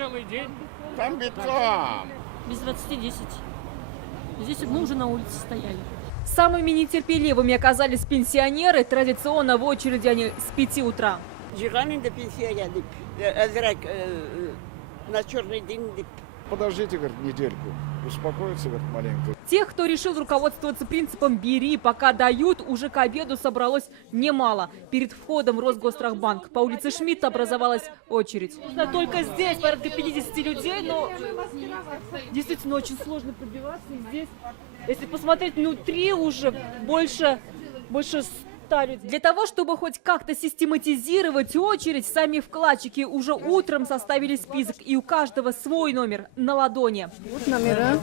целый день. Там бетон. Без 20-10. Здесь мы уже на улице стояли. Самыми нетерпеливыми оказались пенсионеры. Традиционно в очереди они с 5 утра. Жиганин да пенсия geldik. Azrak на черный день. Подождите, говорит, недельку. Успокоиться, говорит, маленько. Тех, кто решил руководствоваться принципом «бери, пока дают», уже к обеду собралось немало. Перед входом в Росгострахбанк по улице Шмидта образовалась очередь. Только здесь порядка 50 людей, но действительно очень сложно пробиваться. И здесь, если посмотреть внутри, уже больше 100 людей. Для того, чтобы хоть как-то систематизировать очередь, сами вкладчики уже утром составили список, и у каждого свой номер на ладони. Вот номера.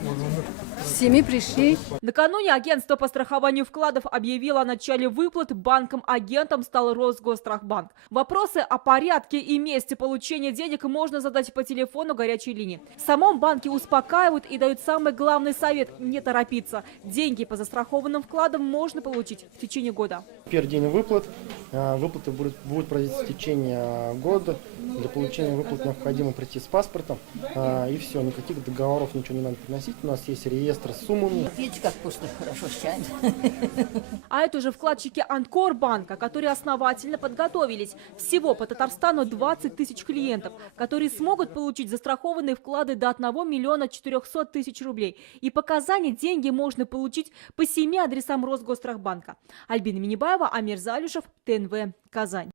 С 7 пришли. Накануне агентство по страхованию вкладов объявило о начале выплат. Банком-агентом стал Росгострахбанк. Вопросы о порядке и месте получения денег можно задать по телефону горячей линии. В самом банке успокаивают и дают самый главный совет – не торопиться. Деньги по застрахованным вкладам можно получить в течение года. Первый день выплат. Выплаты будут проводиться в течение года. Для получения выплат необходимо прийти с паспортом. И все, никаких договоров, ничего не надо приносить. У нас есть реестр с суммами. Видите, как вкусно, хорошо чай. А это уже вкладчики Анкор-банка, которые основательно подготовились. Всего по Татарстану 20 тысяч клиентов, которые смогут получить застрахованные вклады до 1 миллиона 400 тысяч рублей. И по Казани деньги можно получить по 7 адресам Росгострахбанка. Альбина Минибаева, Амир Залюшев, ТНВ, Казань.